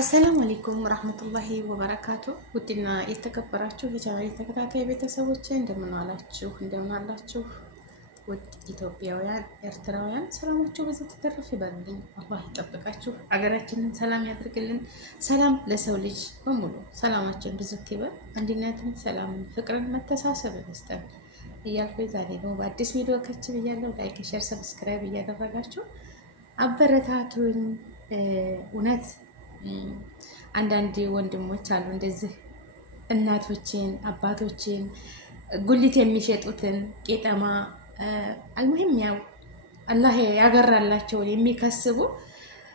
አሰላሙ አለይኩም ረህመቱላሂ ወበረካቱ። ውድና የተከበራችሁ የቻናሌ ተከታታይ ቤተሰቦች እንደምን ዋላችሁ? እንደምን አላችሁ? ውድ ኢትዮጵያውያን ኤርትራውያን ሰላማችሁ ብዙ ትተርፍ ይበልልኝ። አላህ ይጠብቃችሁ፣ አገራችንን ሰላም ያድርግልን። ሰላም ለሰው ልጅ በሙሉ ሰላማችን ብዙ ይበል። አንድነትን፣ ሰላምን፣ ፍቅርን፣ መተሳሰብን ይስጠን እያልኩ ዛሬ ነው በአዲስ ቪዲዮ ከች ብያለሁ። ላይክ፣ ሼር፣ ሰብስክራይብ እያደረጋችሁ አበረታቱኝ። እውነት አንዳንድ ወንድሞች አሉ እንደዚህ እናቶችን አባቶችን ጉሊት የሚሸጡትን ቄጠማ አልሙሂም ያው አላህ ያገራላቸውን የሚከስቡ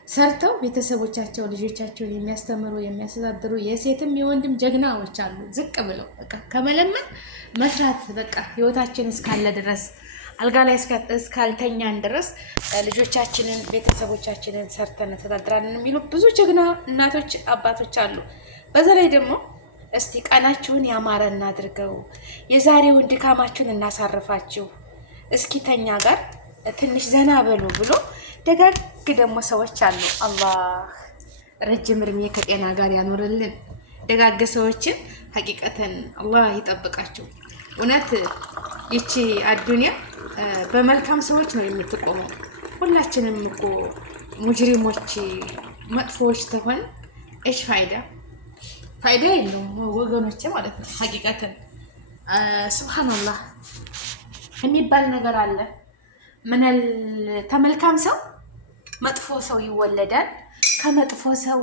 ሰርተው ቤተሰቦቻቸው ልጆቻቸውን የሚያስተምሩ የሚያስተዳድሩ የሴትም የወንድም ጀግናዎች አሉ። ዝቅ ብለው በቃ ከመለመን መስራት በቃ ህይወታችን እስካለ ድረስ አልጋ ላይ እስካልተኛን ድረስ ልጆቻችንን ቤተሰቦቻችንን ሰርተን ተዳድራለን የሚሉ ብዙ ጀግና እናቶች አባቶች አሉ። በዛ ላይ ደግሞ እስቲ ቀናችሁን ያማረ እናድርገው፣ የዛሬውን ድካማችሁን እናሳርፋችሁ፣ እስኪ ተኛ ጋር ትንሽ ዘና በሉ ብሎ ደጋግ ደግሞ ሰዎች አሉ። አላህ ረጅም እድሜ ከጤና ጋር ያኖርልን። ደጋግ ሰዎችን ሀቂቀተን አላህ ይጠብቃቸው። እውነት ይቺ አዱንያ በመልካም ሰዎች ነው የምትቆመው። ሁላችንም እኮ ሙጅሪሞች መጥፎዎች ተሆን እሽ ፋይዳ የለውም ወገኖቼ ማለት ነው። ሀቂቀትን ሱብሃንአላህ የሚባል ነገር አለ። ምንል ተመልካም ሰው መጥፎ ሰው ይወለዳል፣ ከመጥፎ ሰው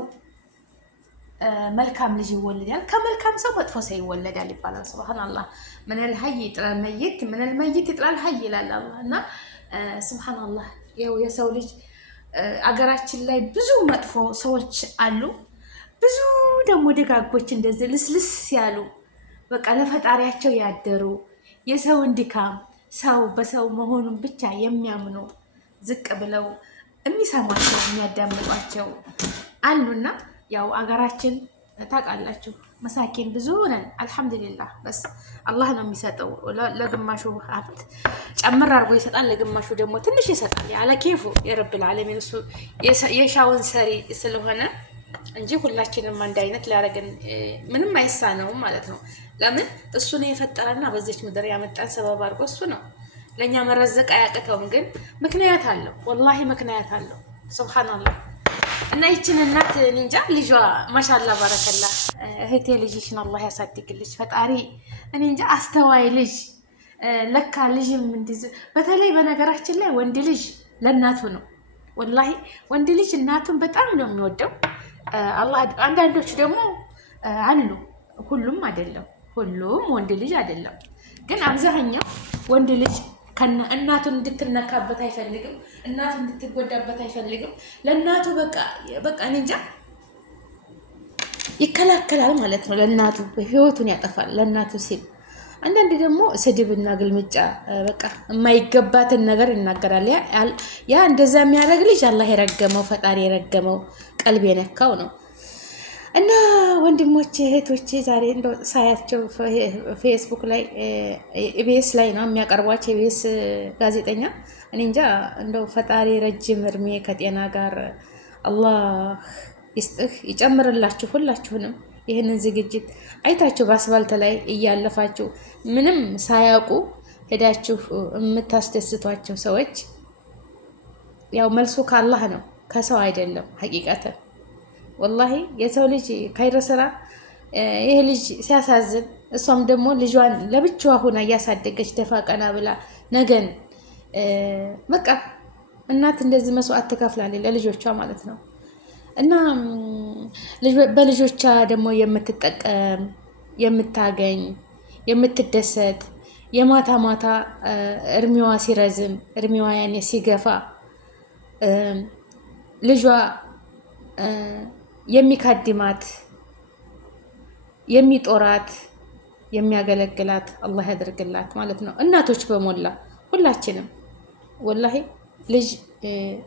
መልካም ልጅ ይወለዳል፣ ከመልካም ሰው መጥፎ ሰው ይወለዳል ይባላል። ሱብሃንአላህ ምንል ሀይ ይጥላል መይት፣ ምንል መይት ይጥላል ሀይ ይላል አላህ። እና ሱብሃንአላህ ያው የሰው ልጅ አገራችን ላይ ብዙ መጥፎ ሰዎች አሉ፣ ብዙ ደግሞ ደጋጎች እንደዚህ ልስልስ ያሉ በቃ ለፈጣሪያቸው ያደሩ የሰውን ድካም ሰው በሰው መሆኑን ብቻ የሚያምኑ ዝቅ ብለው የሚሰሟቸው የሚያዳምጧቸው አሉና ያው አገራችን ታውቃላችሁ መሳኪን ብዙ ነን። አልሐምዱሊላህ በስ አላህ ነው የሚሰጠው። ለግማሹ ሀብት ጨምር አድርጎ ይሰጣል፣ ለግማሹ ደግሞ ትንሽ ይሰጣል። ያለ ኬፉ የረብል ዓለሚን እሱ የሻውን ሰሪ ስለሆነ እንጂ ሁላችንም አንድ አይነት ሊያደርገን ምንም አይሳነውም ማለት ነው። ለምን እሱ ነው የፈጠረና በዚች ምድር ያመጣን ሰበብ አድርጎ እሱ ነው። ለእኛ መረዘቅ አያቅተውም፣ ግን ምክንያት አለው። ወላሂ ምክንያት አለው። ሱብሃንአላህ እና ይችን እናት እንጃ ልጇ ማሻላ ባረከላ እህቴ ልጅሽን አላህ ያሳድግልሽ ፈጣሪ። እኔ እንጃ አስተዋይ ልጅ ለካ ልጅም እንዲህ በተለይ በነገራችን ላይ ወንድ ልጅ ለእናቱ ነው። ወላሂ ወንድ ልጅ እናቱን በጣም ነው የሚወደው። አላህ አንዳንዶቹ ደግሞ አሉ፣ ሁሉም አይደለም፣ ሁሉም ወንድ ልጅ አይደለም፣ ግን አብዛኛው ወንድ ልጅ እናቱን እንድትነካበት አይፈልግም፣ እናቱ እንድትጎዳበት አይፈልግም። ለእናቱ በቃ እኔ እንጃ ይከላከላል ማለት ነው። ለእናቱ ህይወቱን ያጠፋል ለእናቱ ሲል። አንዳንድ ደግሞ ስድብና ግልምጫ በቃ የማይገባትን ነገር ይናገራል። ያ እንደዛ የሚያደርግ ልጅ አላህ የረገመው ፈጣሪ የረገመው ቀልብ የነካው ነው። እና ወንድሞቼ እህቶቼ ዛሬ እንደው ሳያቸው ፌስቡክ ላይ ኢቢኤስ ላይ ነው የሚያቀርቧቸው፣ ኢቢኤስ ጋዜጠኛ። እኔ እንጃ እንደው ፈጣሪ ረጅም እድሜ ከጤና ጋር አላህ ይስጥህ ይጨምርላችሁ። ሁላችሁንም ይህንን ዝግጅት አይታችሁ በአስፋልት ላይ እያለፋችሁ ምንም ሳያውቁ ሄዳችሁ የምታስደስቷቸው ሰዎች ያው መልሱ ከአላህ ነው ከሰው አይደለም። ሀቂቀተን ወላሂ የሰው ልጅ ከይረ ስራ ይሄ ልጅ ሲያሳዝን፣ እሷም ደግሞ ልጇን ለብቻዋ ሆና እያሳደገች ደፋ ቀና ብላ ነገን በቃ እናት እንደዚህ መስዋዕት ትከፍላለች ለልጆቿ ማለት ነው። እና በልጆቿ ደግሞ የምትጠቀም የምታገኝ የምትደሰት የማታ ማታ እድሜዋ ሲረዝም እድሜዋ ያኔ ሲገፋ ልጇ የሚካድማት የሚጦራት የሚያገለግላት አላህ ያደርግላት ማለት ነው። እናቶች በሞላ ሁላችንም ወላሂ ልጅ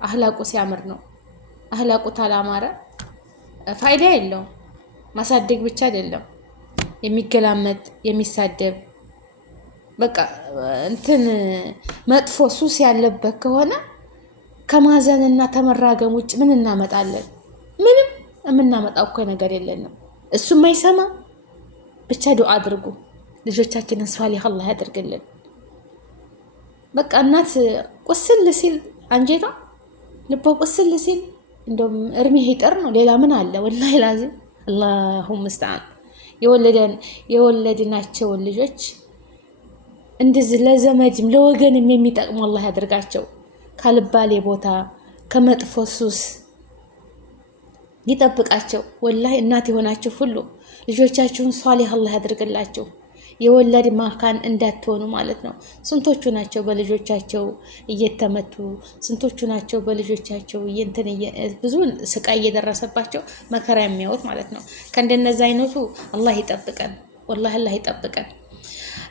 አህላቁ ሲያምር ነው። አህላቁ ታላማረ ፋይዳ የለውም። ማሳደግ ብቻ አይደለም፣ የሚገላመጥ የሚሳደብ በቃ እንትን መጥፎ ሱስ ያለበት ከሆነ ከማዘንና ተመራገም ውጭ ምን እናመጣለን? ምንም የምናመጣው እኮ ነገር የለንም። እሱም አይሰማ ብቻ ዱዓ አድርጉ። ልጆቻችንን ሷሊህ አላህ ያደርግልን። በቃ እናት ቁስል ሲል አንጀታ ልቧ ቁስል ሲል እንደውም እርሜ ይጠር ነው። ሌላ ምን አለ? ወላሂ ላዚም አላሁ ሙስተዓን። የወለድናቸውን ልጆች እንደዚህ ለዘመድም ለወገንም የሚጠቅሙ አላህ ያደርጋቸው። ካልባሌ ቦታ ከመጥፎ ሱስ ይጠብቃቸው። ወላሂ እናት የሆናችሁ ሁሉ ልጆቻችሁን ሷሊህ አላህ ያደርግላችሁ። የወለድ ማካን እንዳትሆኑ ማለት ነው። ስንቶቹ ናቸው በልጆቻቸው እየተመቱ፣ ስንቶቹ ናቸው በልጆቻቸው ብዙ ስቃይ እየደረሰባቸው መከራ የሚያዩት ማለት ነው። ከእንደነዛ አይነቱ አላህ ይጠብቀን፣ ወላሂ አላህ ይጠብቀን።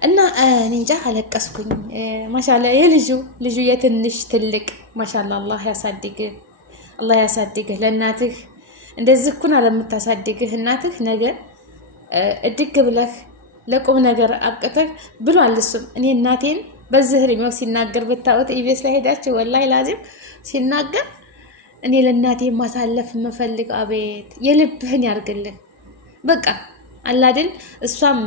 እና እንጃ አለቀስኩኝ። ማሻአላ ልጁ የትንሽ ትልቅ ማሻአላ አላህ ያሳድግህ፣ አላህ ያሳድግህ። ለእናትህ እንደዚህ ኩና ለምታሳድግህ እናትህ ነገ እድግ ብለህ ለቁም ነገር አብቅተህ ብሏል። እሱም እኔ እናቴን በዚህ እድሜው ሲናገር ብታወት ኢቢኤስ ላይ ሄዳችሁ ወላሂ ላዚም ሲናገር እኔ ለእናቴ ማሳለፍ የምፈልግ አቤት የልብህን ያርግልህ። በቃ አላድል እሷም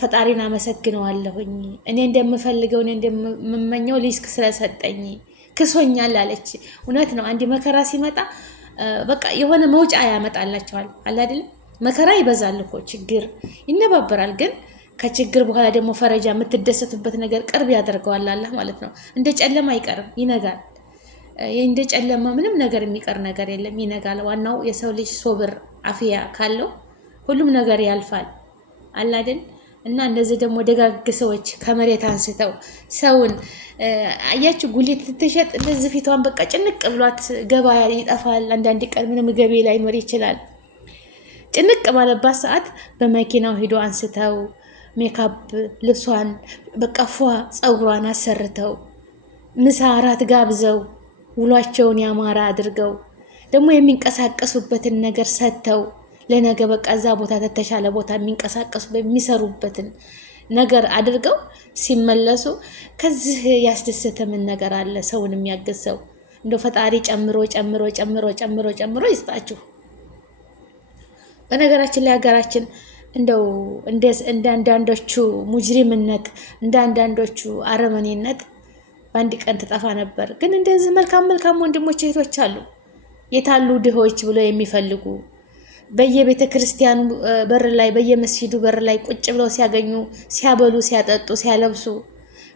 ፈጣሪን አመሰግነዋለሁኝ እኔ እንደምፈልገው እኔ እንደምመኘው ልጅ ስለሰጠኝ ክሶኛል አለች። እውነት ነው። አንድ መከራ ሲመጣ በቃ የሆነ መውጫ ያመጣላቸዋል አላድል። መከራ ይበዛል እኮ ችግር ይነባበራል፣ ግን ከችግር በኋላ ደግሞ ፈረጃ የምትደሰቱበት ነገር ቅርብ ያደርገዋል አላህ ማለት ነው። እንደ ጨለማ አይቀርም፣ ይነጋል። እንደ ጨለማ ምንም ነገር የሚቀር ነገር የለም፣ ይነጋል። ዋናው የሰው ልጅ ሶብር አፍያ ካለው ሁሉም ነገር ያልፋል አላድል። እና እንደዚህ ደግሞ ደጋግ ሰዎች ከመሬት አንስተው ሰውን አያችሁ ጉሊት ትሸጥ እንደዚህ ፊቷን በቃ ጭንቅ ብሏት ገበያ ይጠፋል። አንዳንድ ቀን ምንም ገቢ ላይኖር ይችላል። ጭንቅ ባለባት ሰዓት በመኪናው ሂዶ አንስተው ሜካፕ ልብሷን በቃ ፏ ፀጉሯን አሰርተው ምሳ እራት ጋብዘው ውሏቸውን ያማረ አድርገው ደግሞ የሚንቀሳቀሱበትን ነገር ሰጥተው ለነገ በቃ እዛ ቦታ ተተሻለ ቦታ የሚንቀሳቀሱ የሚሰሩበትን ነገር አድርገው ሲመለሱ ከዚህ ያስደሰተ ምን ነገር አለ? ሰውን የሚያግዝ ሰው እንደው ፈጣሪ ጨምሮ ጨምሮ ጨምሮ ጨምሮ ጨምሮ ይስጣችሁ። በነገራችን ላይ ሀገራችን እንደው እንደ አንዳንዶቹ ሙጅሪምነት እንደ አንዳንዶቹ አረመኔነት በአንድ ቀን ትጠፋ ነበር። ግን እንደዚህ መልካም መልካም ወንድሞች እህቶች አሉ። የታሉ ድሆች ብሎ የሚፈልጉ በየቤተ ክርስቲያኑ በር ላይ በየመስጂዱ በር ላይ ቁጭ ብለው ሲያገኙ ሲያበሉ ሲያጠጡ ሲያለብሱ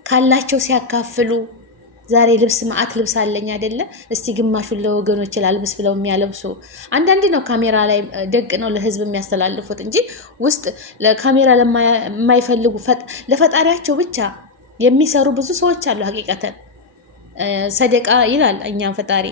ካላቸው ሲያካፍሉ። ዛሬ ልብስ ማአት ልብስ አለኝ አይደለ? እስቲ ግማሹን ለወገኖች ላልብስ ብለው የሚያለብሱ አንዳንድ ነው። ካሜራ ላይ ደግ ነው ለህዝብ የሚያስተላልፉት እንጂ ውስጥ ለካሜራ ለማይፈልጉ ለፈጣሪያቸው ብቻ የሚሰሩ ብዙ ሰዎች አሉ። ሀቂቀተን ሰደቃ ይላል እኛም ፈጣሪ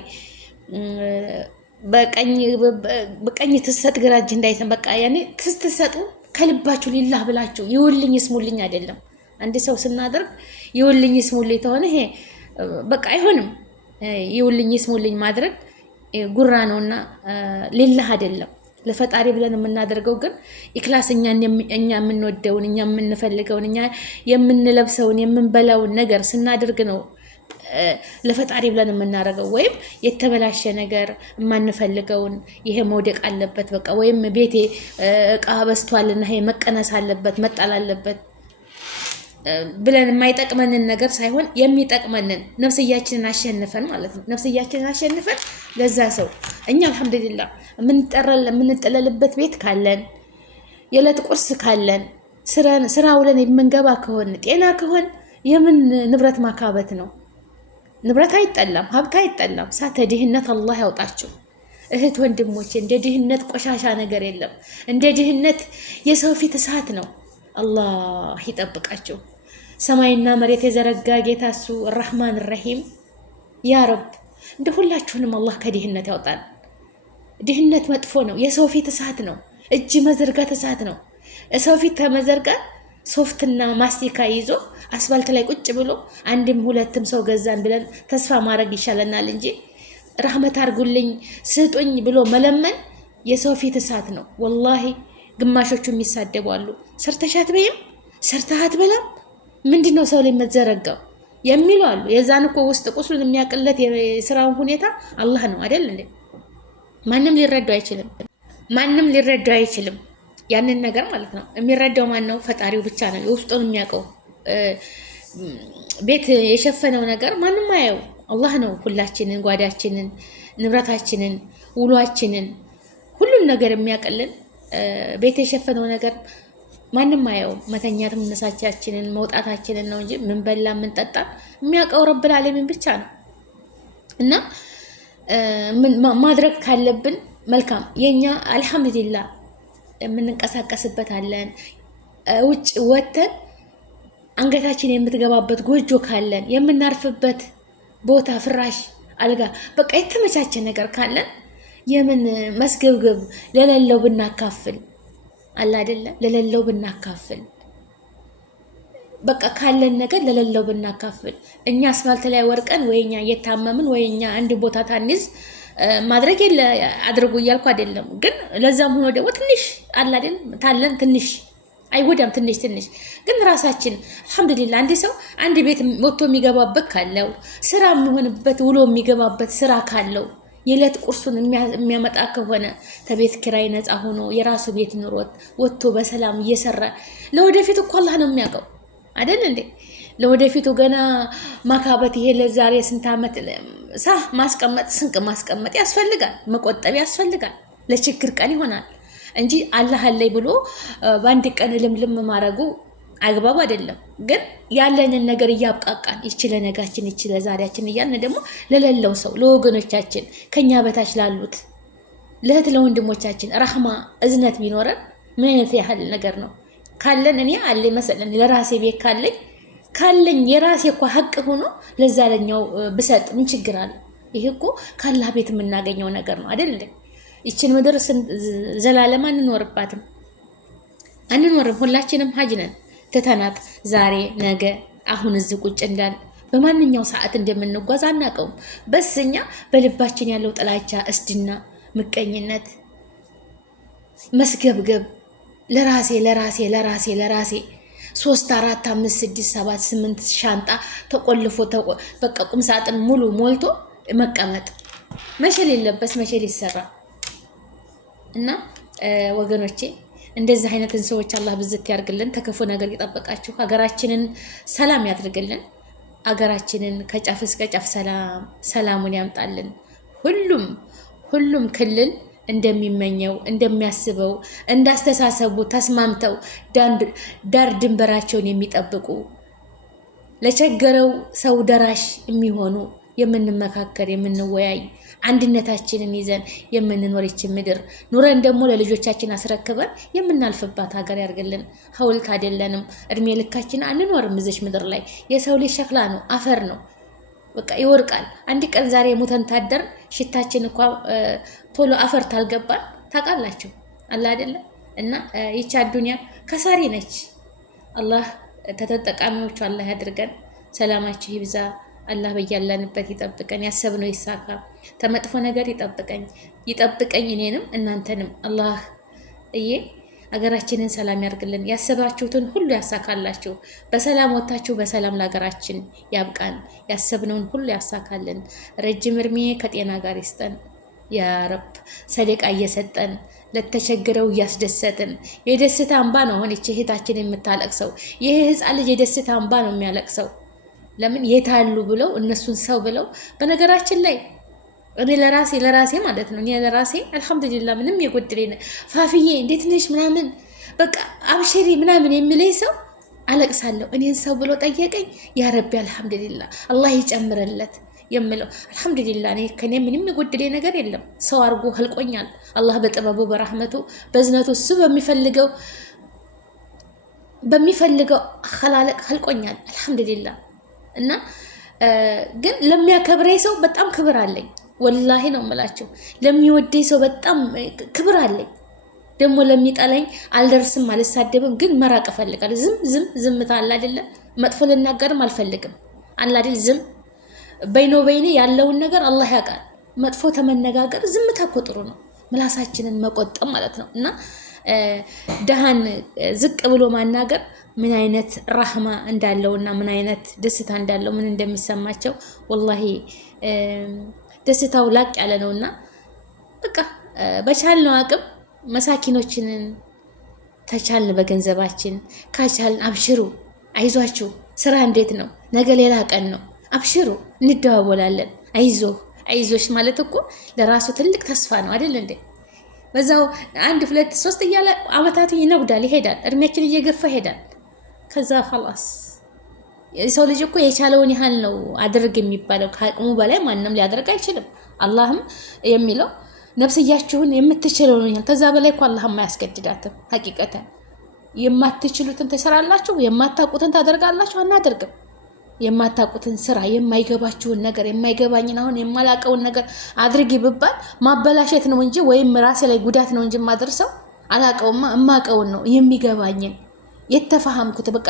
በቀኝ ትሰጥ ግራ እጅ እንዳይሰን። በቃ ያኔ ትሰጡ ከልባችሁ ሊላህ ብላችሁ ይውልኝ ይስሙልኝ አይደለም። አንድ ሰው ስናደርግ ይውልኝ ይስሙልኝ ተሆነ ይሄ በቃ አይሆንም። ይውልኝ ይስሙልኝ ማድረግ ጉራ ነውና ሊላህ አይደለም። ለፈጣሪ ብለን የምናደርገው ግን ኢክላስ እኛ የምንወደውን እኛ የምንፈልገውን እኛ የምንለብሰውን የምንበላውን ነገር ስናደርግ ነው ለፈጣሪ ብለን የምናደርገው። ወይም የተበላሸ ነገር የማንፈልገውን ይሄ መውደቅ አለበት በቃ ወይም ቤቴ እቃ በስቷልና ይሄ መቀነስ አለበት መጣል አለበት ብለን የማይጠቅመንን ነገር ሳይሆን የሚጠቅመንን ነፍስያችንን አሸንፈን ማለት ነው። ነፍስያችንን አሸንፈን ለዛ ሰው እኛ አልሐምዱሊላህ የምንጠለልበት ቤት ካለን የዕለት ቁርስ ካለን ስራ ውለን የምንገባ ከሆን ጤና ከሆን የምን ንብረት ማካበት ነው? ንብረት አይጠላም፣ ሀብት አይጠላም። ሳተ ድህነት አላህ ያውጣችሁ እህት ወንድሞቼ። እንደ ድህነት ቆሻሻ ነገር የለም። እንደ ድህነት የሰው ፊት እሳት ነው። አላህ ይጠብቃችሁ። ሰማይና መሬት የዘረጋ ጌታ እሱ ረህማን ረሂም ያ ረብ። እንደ ሁላችሁንም አላህ ከድህነት ያውጣል። ድህነት መጥፎ ነው። የሰው ፊት እሳት ነው። እጅ መዘርጋት እሳት ነው። ሰው ፊት ከመዘርጋት ሶፍትና ማስቲካ ይዞ አስፋልት ላይ ቁጭ ብሎ አንድም ሁለትም ሰው ገዛን ብለን ተስፋ ማድረግ ይሻለናል እንጂ ረህመት አርጉልኝ ስጡኝ ብሎ መለመን የሰው ፊት እሳት ነው። ወላሂ ግማሾቹ የሚሳደቡ አሉ። ሰርተሻት በይም ሰርተሃት በላም ምንድነው ሰው ላይ መዘረጋው የሚሉ አሉ። የዛን እኮ ውስጥ ቁስሉን የሚያቅለት የስራውን ሁኔታ አላህ ነው አይደል እንዴ? ማንም ሊረዳው አይችልም። ማንም ሊረዳው አይችልም ያንን ነገር ማለት ነው። የሚረዳው ማን ነው? ፈጣሪው ብቻ ነው የውስጡን የሚያውቀው። ቤት የሸፈነው ነገር ማንም አያየው፣ አላህ ነው ሁላችንን፣ ጓዳችንን፣ ንብረታችንን፣ ውሏችንን፣ ሁሉን ነገር የሚያቀልን። ቤት የሸፈነው ነገር ማንም አየው። መተኛትም መነሳቻችንን መውጣታችንን ነው እንጂ ምን በላ ምን ጠጣ የሚያውቀው ረብል ዓለሚን ብቻ ነው። እና ማድረግ ካለብን መልካም የኛ አልሐምዱሊላህ የምንንቀሳቀስበት አለን። ውጭ ወተን አንገታችን የምትገባበት ጎጆ ካለን፣ የምናርፍበት ቦታ ፍራሽ፣ አልጋ፣ በቃ የተመቻቸ ነገር ካለን የምን መስገብገብ ለሌለው ብናካፍል አለ አይደለ? ለሌለው ብናካፍል በቃ ካለን ነገር ለሌለው ብናካፍል። እኛ አስፋልት ላይ ወርቀን ወይኛ እየታመምን ወይኛ አንድ ቦታ ታንዝ ማድረግ የለ አድርጉ እያልኩ አይደለም። ግን ለዛም ሆኖ ደግሞ ትንሽ አለ አይደል? ታለን ትንሽ አይጎዳም። ትንሽ ትንሽ ግን ራሳችን አልሐምዱሊላህ አንድ ሰው አንድ ቤት ወጥቶ የሚገባበት ካለው፣ ስራ የሚሆንበት ውሎ የሚገባበት ስራ ካለው፣ የዕለት ቁርሱን የሚያመጣ ከሆነ ከቤት ኪራይ ነፃ ሆኖ የራሱ ቤት ኑሮት ወጥቶ በሰላም እየሰራ ለወደፊቱ እኮ አላህ ነው የሚያውቀው አይደል እንዴ? ለወደፊቱ ገና ማካበት ይሄ ለዛሬ ስንት ዓመት ማስቀመጥ፣ ስንቅ ማስቀመጥ ያስፈልጋል፣ መቆጠብ ያስፈልጋል። ለችግር ቀን ይሆናል እንጂ አላህ አለይ ብሎ በአንድ ቀን ልምልም ማድረጉ አግባብ አይደለም። ግን ያለንን ነገር እያብቃቃን ይችለ ነጋችን ይችለ ዛሬያችን እያልን ደግሞ ለሌለው ሰው ለወገኖቻችን ከኛ በታች ላሉት ለእህት ለወንድሞቻችን ረህማ እዝነት ቢኖረን ምን አይነት ያህል ነገር ነው ካለን። እኔ አለኝ መሰለን ለራሴ ቤት ካለኝ የራሴ እኮ ሀቅ ሆኖ ለዛ ለኛው ብሰጥ ምን ችግር አለ? ይሄ እኮ ካላህ ቤት የምናገኘው ነገር ነው አይደል? ይችን ምድር ዘላለም አንኖርባትም፣ ሁላችንም ሀጅ ነን። ትተናት ዛሬ ነገ አሁን እዚህ ቁጭ እንዳል በማንኛው ሰዓት እንደምንጓዝ አናውቀውም። በስኛ በልባችን ያለው ጥላቻ፣ እስድና፣ ምቀኝነት፣ መስገብገብ ለራሴ 3 4 5 6 7 8 ሻንጣ ተቆልፎ በቃ ቁም ሳጥን ሙሉ ሞልቶ መቀመጥ መቼ ሊለበስ መቼ ሊሰራ እና ወገኖቼ እንደዚህ አይነትን ሰዎች አላህ ብዝት ያርግልን፣ ተከፉ ነገር ይጠብቃችሁ፣ ሀገራችንን ሰላም ያድርግልን፣ ሀገራችንን ከጫፍ እስከ ጫፍ ሰላሙን ያምጣልን። ሁሉም ክልል እንደሚመኘው እንደሚያስበው እንዳስተሳሰቡ ተስማምተው ዳር ድንበራቸውን የሚጠብቁ ለቸገረው ሰው ደራሽ የሚሆኑ የምንመካከር የምንወያይ አንድነታችንን ይዘን የምንኖር ይችን ምድር ኑረን ደግሞ ለልጆቻችን አስረክበን የምናልፍባት ሀገር ያርግልን። ሀውልት አይደለንም፣ እድሜ ልካችን አንኖርም እዚች ምድር ላይ። የሰው ልጅ ሸክላ ነው፣ አፈር ነው፣ በቃ ይወርቃል። አንድ ቀን ዛሬ ሙተን ታደር ሽታችን እንኳ ቶሎ አፈር ታልገባን ታውቃላችሁ አላ አይደለ? እና ይቻ ዱንያ ከሳሪ ነች። አላህ ተጠቃሚዎቹ አላህ ያድርገን። ሰላማችሁ ይብዛ። አላህ በያለንበት ይጠብቀን፣ ያሰብነው ይሳካ፣ ተመጥፎ ነገር ይጠብቀኝ እኔንም እናንተንም። አላህ አገራችንን ሰላም ያርግልን፣ ያሰባችሁትን ሁሉ ያሳካላችሁ፣ በሰላም ወጣችሁ በሰላም ለሀገራችን ያብቃን፣ ያሰብነውን ሁሉ ያሳካልን፣ ረጅም እድሜ ከጤና ጋር ይስጠን ያ ረብ። ሰደቃ እየሰጠን ለተቸገረው እያስደሰትን የደስታ እንባ ነው አሁን ይህች እህታችን የምታለቅሰው። ይሄ ህፃን ልጅ የደስታ እንባ ነው የሚያለቅሰው። ለምን የታሉ ብለው እነሱን ሰው ብለው። በነገራችን ላይ እኔ ለራሴ ማለት ነው፣ እኔ ለራሴ አልሐምዱሊላህ ምንም የጎደለኝ ፋፍዬ እንዴት ነሽ ምናምን በቃ አብሽሪ ምናምን የሚለኝ ሰው አለቅሳለሁ። እኔን ሰው ብሎ ጠየቀኝ፣ ያ ረቢ አልሐምዱሊላህ አላህ ይጨምርለት የምለው አልሐምዱሊላህ። እኔ ከኔ ምንም የጎደለኝ ነገር የለም። ሰው አድርጎ ህልቆኛል አላህ በጥበቡ በራህመቱ በዝነቱ እሱ በሚፈልገው ኸላለቅ ህልቆኛል አልሐምዱሊላህ። እና ግን ለሚያከብረኝ ሰው በጣም ክብር አለኝ። ወላሂ ነው የምላቸው። ለሚወደኝ ሰው በጣም ክብር አለኝ። ደግሞ ለሚጠላኝ አልደርስም፣ አልሳደብም፣ ግን መራቅ እፈልጋለሁ። ዝምታ አለ አይደለ? መጥፎ ልናገርም አልፈልግም አለ አይደል? ዝም በይኔ ያለውን ነገር አላህ ያውቃል። መጥፎ ተመነጋገር ዝምታ እኮ ጥሩ ነው፣ ምላሳችንን መቆጠብ ማለት ነው። እና ደሃን ዝቅ ብሎ ማናገር ምን አይነት ራህማ እንዳለውና ምን አይነት ደስታ እንዳለው ምን እንደሚሰማቸው ወላሂ ደስታው ላቅ ያለ ነውና በቃ በቻልነው አቅም መሳኪኖችንን ተቻልን በገንዘባችን ካቻልን አብሽሩ፣ አይዟችሁ፣ ስራ እንዴት ነው? ነገ ሌላ ቀን ነው፣ አብሽሩ፣ እንደዋወላለን። አይዞህ አይዞሽ ማለት እኮ ለራሱ ትልቅ ተስፋ ነው አይደል እንዴ? በዛው 1 2 3 እያለ አመታቱ ይነጉዳል፣ ይሄዳል፣ እድሜያችን እየገፋ ይሄዳል። ከዛ ኸላስ የሰው ልጅ እኮ የቻለውን ያህል ነው አድርግ የሚባለው። ከአቅሙ በላይ ማንም ሊያደርግ አይችልም። አላህም የሚለው ነፍስያችሁን የምትችለውን ያህል፣ ከዛ በላይ እኮ አላህም አያስገድዳትም። ሀቂቀተን የማትችሉትን ትሰራላችሁ፣ የማታውቁትን ታደርጋላችሁ። አናደርግም የማታውቁትን ስራ፣ የማይገባችሁን ነገር፣ የማይገባኝን አሁን የማላውቀውን ነገር አድርጊ ብባል ማበላሸት ነው እንጂ ወይም ራሴ ላይ ጉዳት ነው እንጂ የማደርሰው አላውቀውማ። እማውቀውን ነው የሚገባኝን የተፋሃምኩት በቃ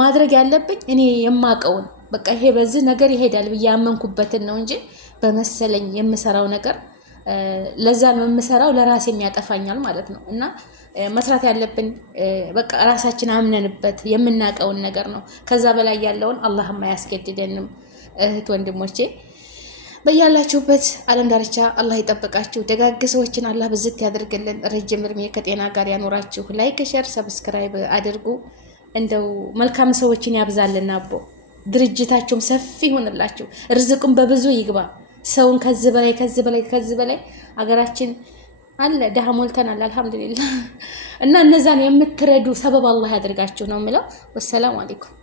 ማድረግ ያለብኝ እኔ የማውቀውን በቃ ይሄ በዚህ ነገር ይሄዳል ብዬ ያመንኩበትን ነው እንጂ በመሰለኝ የምሰራው ነገር ለዛ ነው የምሰራው፣ ለራሴም ያጠፋኛል ማለት ነው። እና መስራት ያለብን በቃ ራሳችን አምነንበት የምናውቀውን ነገር ነው። ከዛ በላይ ያለውን አላህም አያስገድደንም። እህት ወንድሞቼ በያላችሁበት ዓለም ዳርቻ አላህ ይጠብቃችሁ። ደጋግ ሰዎችን አላህ ብዝት ያደርግልን። ረጅም እድሜ ከጤና ጋር ያኖራችሁ። ላይክ፣ ሸር፣ ሰብስክራይብ አድርጉ። እንደው መልካም ሰዎችን ያብዛልና አቦ ድርጅታችሁም ሰፊ ይሆንላችሁ። ርዝቁም በብዙ ይግባ። ሰውን ከዚህ በላይ አገራችን አለ ደሃ ሞልተናል። አልሐምዱሊላህ። እና እነዛን የምትረዱ ሰበብ አላህ ያደርጋችሁ ነው የምለው። ወሰላሙ አለይኩም።